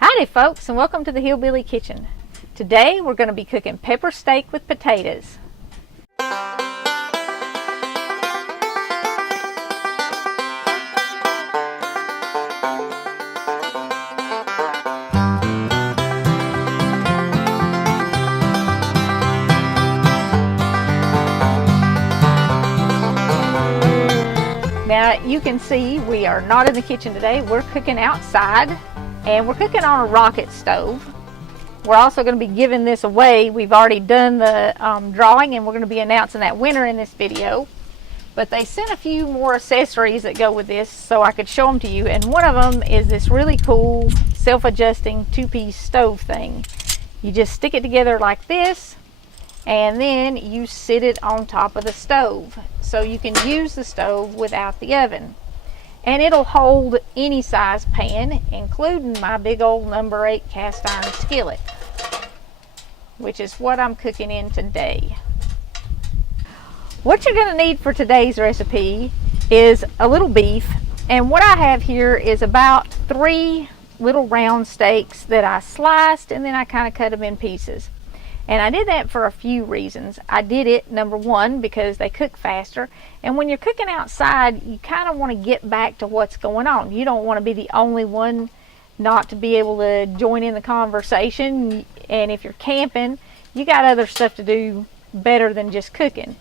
Howdy folks, and welcome to the Hillbilly Kitchen. Today we're going to be cooking pepper steak with potatoes. Now you can see we are not in the kitchen today. We're cooking outside, and we're cooking on a rocket stove. We're also going to be giving this away. We've already done the drawing, and we're going to be announcing that winner in this video. But they sent a few more accessories that go with this so I could show them to you, and one of them is this really cool self-adjusting two-piece stove thing. You just stick it together like this, and then you sit it on top of the stove, so you can use the stove without the oven. And it'll hold any size pan, including my big old number 8 cast iron skillet, which is what I'm cooking in today. What you're going to need for today's recipe is a little beef, and what I have here is about 3 little round steaks that I sliced, and then I kind of cut them in pieces. And I did that for a few reasons. I did it, number one, because they cook faster. And when you're cooking outside, you kind of want to get back to what's going on. You don't want to be the only one not to be able to join in the conversation. And if you're camping, you got other stuff to do better than just cooking.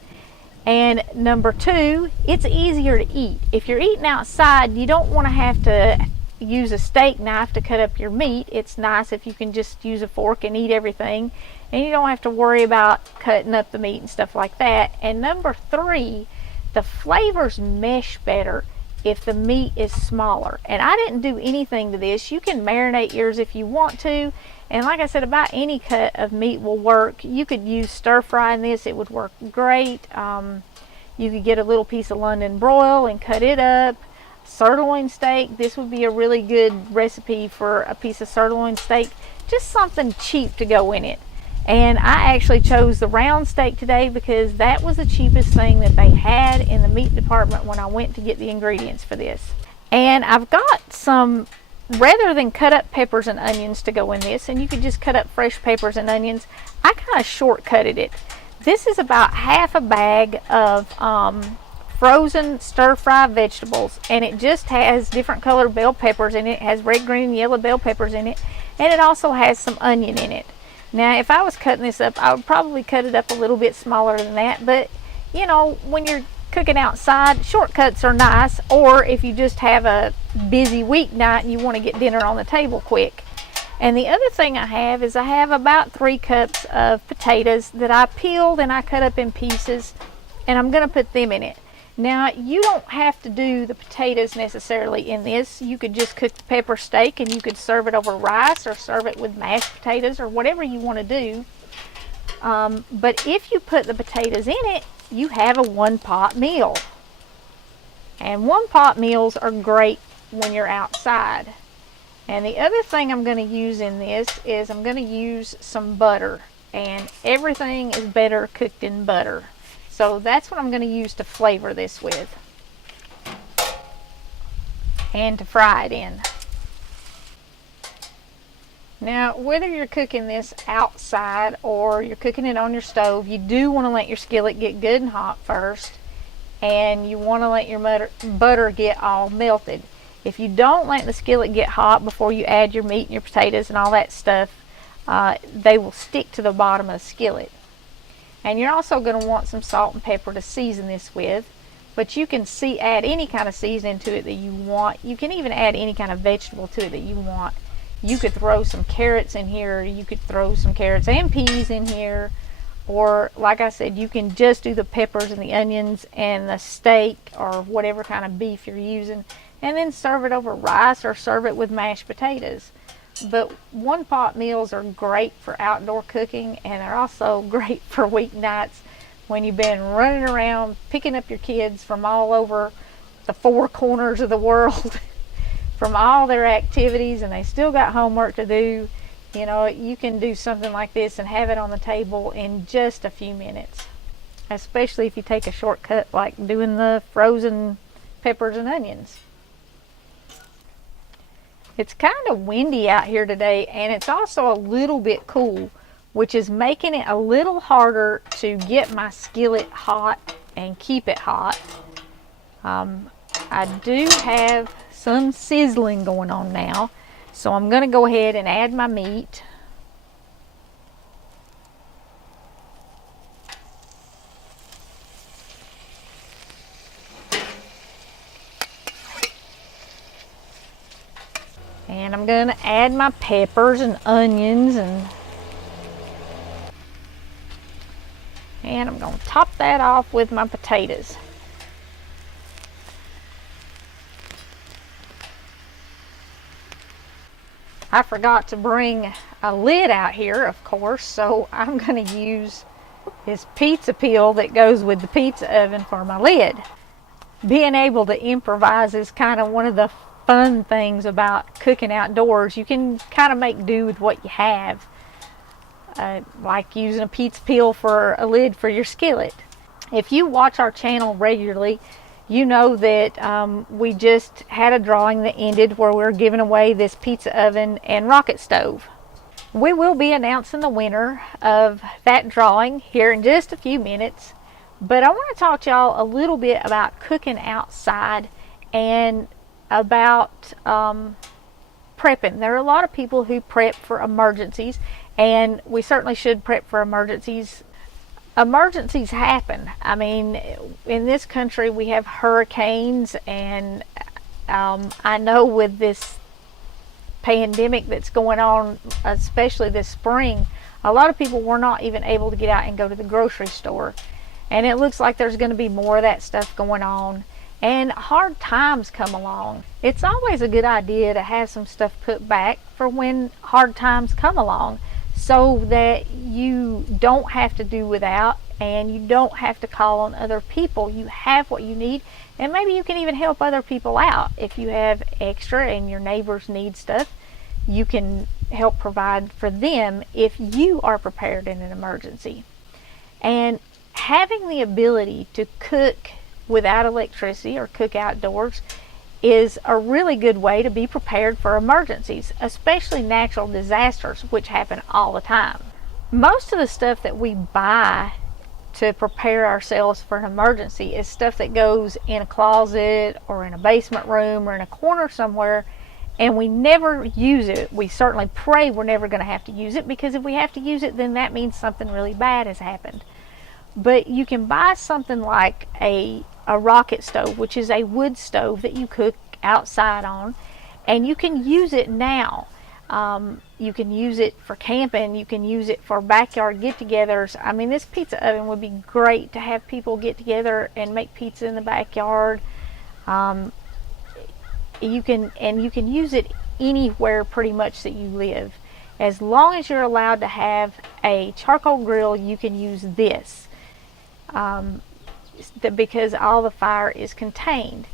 And number two, it's easier to eat. If you're eating outside, you don't want to have to use a steak knife to cut up your meat. It's nice if you can just use a fork and eat everything, and you don't have to worry about cutting up the meat and stuff like that. And number three, the flavors mesh better if the meat is smaller. And I didn't do anything to this. You can marinate yours if you want to, and like I said, about any cut of meat will work. You could use stir frying this, it would work great. You could get a little piece of London broil and cut it up. Sirloin steak, this would be a really good recipe for a piece of sirloin steak, just something cheap to go in it. And I actually chose the round steak today because that was the cheapest thing that they had in the meat department when I went to get the ingredients for this. And I've got some, rather than cut up peppers and onions to go in this, and you could just cut up fresh peppers and onions, I kind of shortcutted it. This is about half a bag of frozen stir-fry vegetables, and it just has different colored bell peppers in it. It has red, green, and yellow bell peppers in it, and it also has some onion in it. Now if I was cutting this up, I would probably cut it up a little bit smaller than that, but you know, when you're cooking outside, shortcuts are nice. Or if you just have a busy weeknight and you want to get dinner on the table quick. And the other thing I have is I have about 3 cups of potatoes that I peeled and I cut up in pieces, and I'm going to put them in it. Now, you don't have to do the potatoes necessarily in this. You could just cook the pepper steak and you could serve it over rice or serve it with mashed potatoes or whatever you want to do. But if you put the potatoes in it, you have a one-pot meal. And one-pot meals are great when you're outside. And the other thing I'm going to use in this is I'm going to use some butter. And everything is better cooked in butter. So that's what I'm going to use to flavor this with and to fry it in. Now, whether you're cooking this outside or you're cooking it on your stove, you do want to let your skillet get good and hot first, and you want to let your butter get all melted. If you don't let the skillet get hot before you add your meat and your potatoes and all that stuff, they will stick to the bottom of the skillet. And you're also going to want some salt and pepper to season this with, but you can add any kind of seasoning to it that you want. You can even add any kind of vegetable to it that you want. You could throw some carrots in here, you could throw some carrots and peas in here, or like I said, you can just do the peppers and the onions and the steak or whatever kind of beef you're using, and then serve it over rice or serve it with mashed potatoes. But one-pot meals are great for outdoor cooking, and they're also great for weeknights when you've been running around picking up your kids from all over the 4 corners of the world from all their activities, and they still got homework to do. You know, you can do something like this and have it on the table in just a few minutes, especially if you take a shortcut like doing the frozen peppers and onions. It's kind of windy out here today, and it's also a little bit cool, which is making it a little harder to get my skillet hot and keep it hot. I do have some sizzling going on now, so I'm going to go ahead and add my meat. And I'm going to add my peppers and onions, and I'm going to top that off with my potatoes. I forgot to bring a lid out here, of course, so I'm going to use this pizza peel that goes with the pizza oven for my lid. Being able to improvise is kind of one of the fun things about cooking outdoors. You can kind of make do with what you have, like using a pizza peel for a lid for your skillet. If you watch our channel regularly, you know that we just had a drawing that ended where we're giving away this pizza oven and rocket stove. We will be announcing the winner of that drawing here in just a few minutes, but I want to talk to y'all a little bit about cooking outside and about prepping. There are a lot of people who prep for emergencies, and we certainly should prep for emergencies. Emergencies happen. I mean, in this country we have hurricanes, and I know with this pandemic that's going on, especially this spring, a lot of people were not even able to get out and go to the grocery store, and it looks like there's going to be more of that stuff going on, and hard times come along. It's always a good idea to have some stuff put back for when hard times come along, so that you don't have to do without, and you don't have to call on other people. You have what you need, and maybe you can even help other people out. If you have extra and your neighbors need stuff, you can help provide for them if you are prepared in an emergency. And having the ability to cook without electricity or cook outdoors is a really good way to be prepared for emergencies, especially natural disasters, which happen all the time. Most of the stuff that we buy to prepare ourselves for an emergency is stuff that goes in a closet or in a basement room or in a corner somewhere, and we never use it. We certainly pray we're never going to have to use it, because if we have to use it, then that means something really bad has happened. But you can buy something like a rocket stove, which is a wood stove that you cook outside on, and you can use it now. You can use it for camping, you can use it for backyard get-togethers. I mean, this pizza oven would be great to have people get together and make pizza in the backyard. You can use it anywhere pretty much that you live. As long as you're allowed to have a charcoal grill, you can use this. Because all the fire is contained.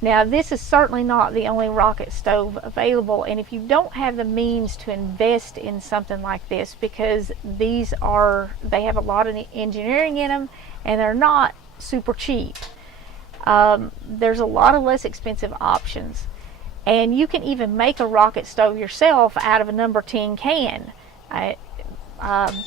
Now, this is certainly not the only rocket stove available, and if you don't have the means to invest in something like this, because they have a lot of engineering in them and they're not super cheap, there's a lot of less expensive options, and you can even make a rocket stove yourself out of a number 10 can.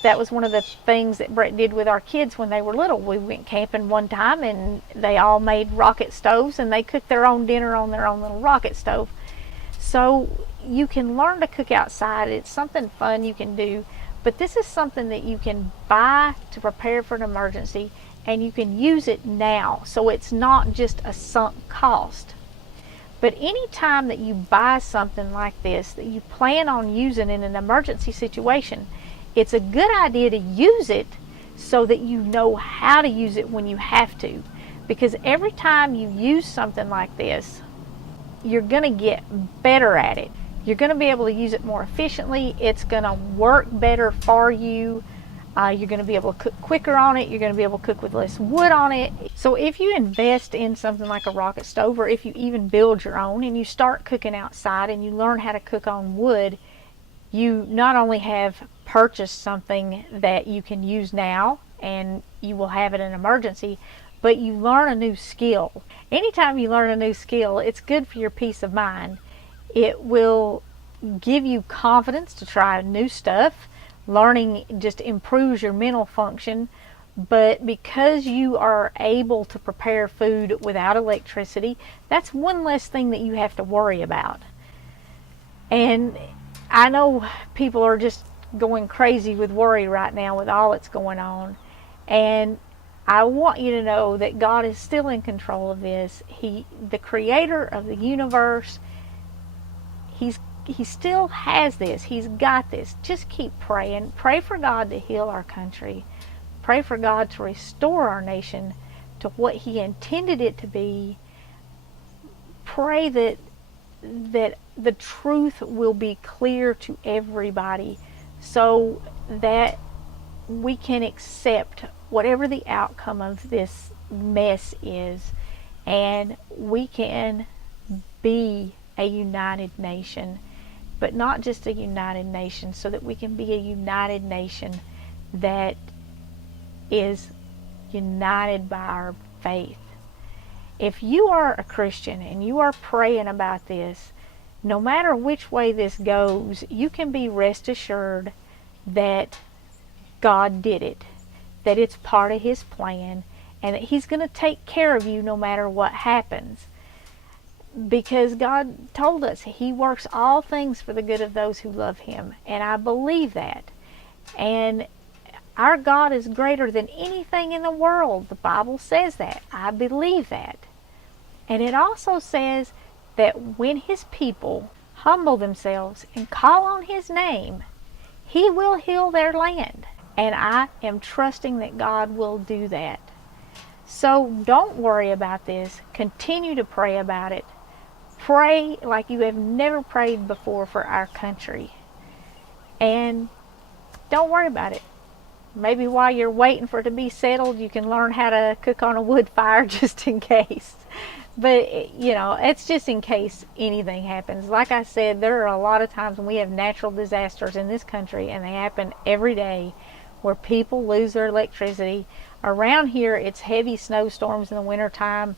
That was one of the things that Brett did with our kids when they were little. We went camping one time and they all made rocket stoves, and they cooked their own dinner on their own little rocket stove. So you can learn to cook outside. It's something fun you can do, but this is something that you can buy to prepare for an emergency, and you can use it now, so it's not just a sunk cost. But any time that you buy something like this that you plan on using in an emergency situation, it's a good idea to use it so that you know how to use it when you have to. Because every time you use something like this, you're going to get better at it. You're going to be able to use it more efficiently. It's going to work better for you. You're going to be able to cook quicker on it. You're going to be able to cook with less wood on it. So if you invest in something like a rocket stove, or if you even build your own and you start cooking outside and you learn how to cook on wood, you not only have purchased something that you can use now and you will have it in an emergency, but you learn a new skill. Anytime you learn a new skill, it's good for your peace of mind. It will give you confidence to try new stuff. Learning just improves your mental function. But because you are able to prepare food without electricity, that's one less thing that you have to worry about. And I know people are just going crazy with worry right now with all that's going on. And I want you to know that God is still in control of this. The creator of the universe, he still has this. He's got this. Just keep praying. Pray for God to heal our country. Pray for God to restore our nation to what He intended it to be. Pray that the truth will be clear to everybody so that we can accept whatever the outcome of this mess is, and we can be a united nation. But not just a united nation, so that we can be a united nation that is united by our faith. If you are a Christian and you are praying about this, no matter which way this goes, you can be rest assured that God did it, that it's part of His plan, and that He's going to take care of you no matter what happens. Because God told us He works all things for the good of those who love Him. And I believe that. And our God is greater than anything in the world. The Bible says that. I believe that. And it also says that when His people humble themselves and call on His name, He will heal their land. And I am trusting that God will do that. So don't worry about this. Continue to pray about it. Pray like you have never prayed before for our country. And don't worry about it. Maybe while you're waiting for it to be settled, you can learn how to cook on a wood fire just in case. But, you know, it's just in case anything happens. Like I said, there are a lot of times when we have natural disasters in this country, and they happen every day, where people lose their electricity. Around here, it's heavy snowstorms in the wintertime.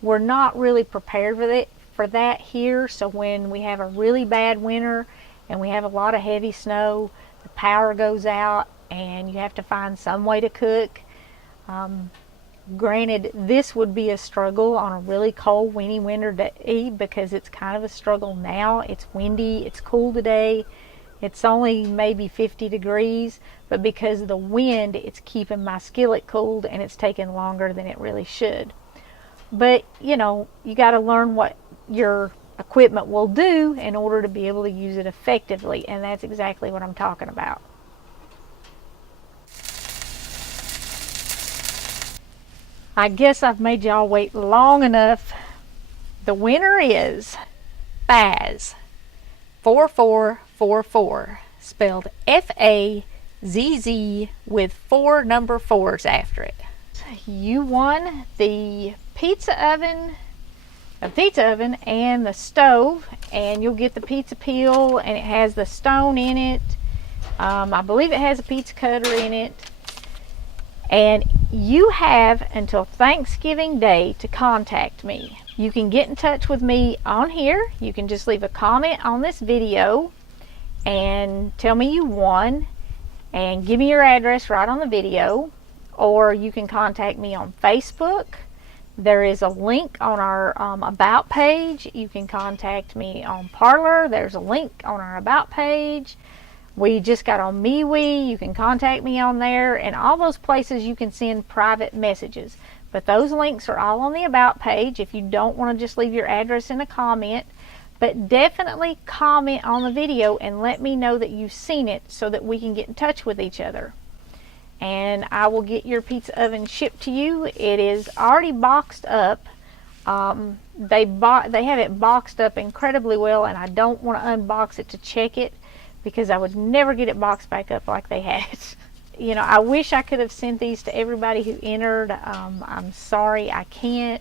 We're not really prepared for that here. So when we have a really bad winter and we have a lot of heavy snow, the power goes out and you have to find some way to cook. Granted, this would be a struggle on a really cold, windy winter day because it's kind of a struggle now. It's windy, it's cool today. It's only maybe 50 degrees, but because of the wind, it's keeping my skillet cooled, and it's taking longer than it really should. But, you know, you got to learn what your equipment will do in order to be able to use it effectively, and that's exactly what I'm talking about. I guess I've made y'all wait long enough. The winner is Fazz 4444, spelled F-A-Z-Z with 4 number 4s after it. You won the pizza oven and the stove, and you'll get the pizza peel, and it has the stone in it. I believe it has a pizza cutter in it. And you have until Thanksgiving Day to contact me. You can get in touch with me on here. You can just leave a comment on this video and tell me you won and give me your address right on the video. Or you can contact me on Facebook. There is a link on our About page. You can contact me on Parler. There's a link on our About page. We just got on MeWe. You can contact me on there, and all those places you can send private messages. But those links are all on the About page if you don't want to just leave your address in a comment. But definitely comment on the video and let me know that you've seen it so that we can get in touch with each other. And I will get your pizza oven shipped to you. It is already boxed up. They have it boxed up incredibly well, and I don't want to unbox it to check it, because I would never get it boxed back up like they had. You know, I wish I could have sent these to everybody who entered. I'm sorry I can't.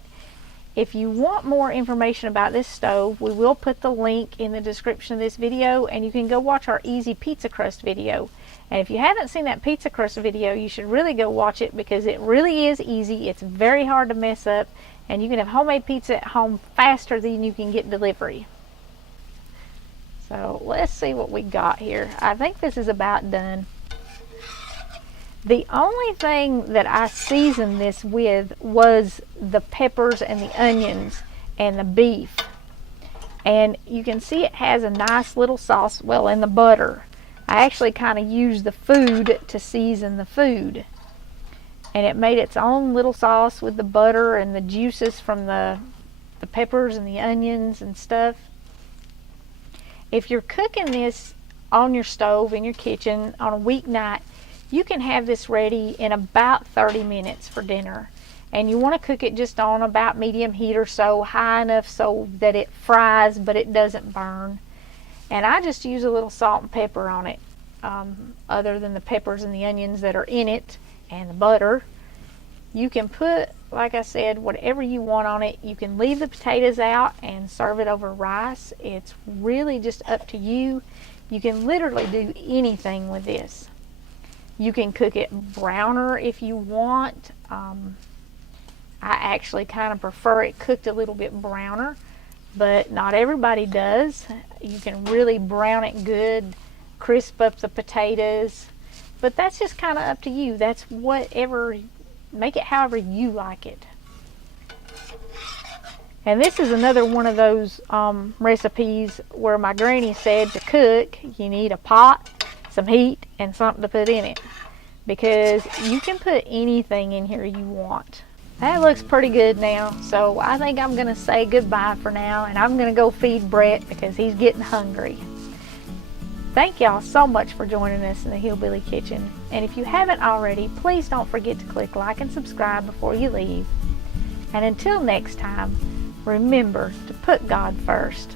If you want more information about this stove, we will put the link in the description of this video, and you can go watch our easy pizza crust video. And if you haven't seen that pizza crust video, you should really go watch it, because it really is easy. It's very hard to mess up, and you can have homemade pizza at home faster than you can get delivery. So let's see what we got here. I think this is about done. The only thing that I seasoned this with was the peppers and the onions and the beef. And you can see it has a nice little sauce, well, in the butter. I actually kind of used the food to season the food. And it made its own little sauce with the butter and the juices from the peppers and the onions and stuff. If you're cooking this on your stove in your kitchen on a weeknight, you can have this ready in about 30 minutes for dinner. And you want to cook it just on about medium heat or so, high enough so that it fries but it doesn't burn. And I just use a little salt and pepper on it, other than the peppers and the onions that are in it and the butter. You can put, like I said, whatever you want on it. You can leave the potatoes out and serve it over rice. It's really just up to you. You can literally do anything with this. You can cook it browner if you want. I actually kind of prefer it cooked a little bit browner, but not everybody does. You can really brown it good, crisp up the potatoes, but that's just kind of up to you. That's whatever, make it however you like it. And this is another one of those recipes where my granny said to cook, you need a pot, some heat, and something to put in it, because you can put anything in here you want. That looks pretty good now, so I think I'm going to say goodbye for now, and I'm going to go feed Brett because he's getting hungry. Thank y'all so much for joining us in the Hillbilly Kitchen, and if you haven't already, please don't forget to click like and subscribe before you leave. And until next time, remember to put God first.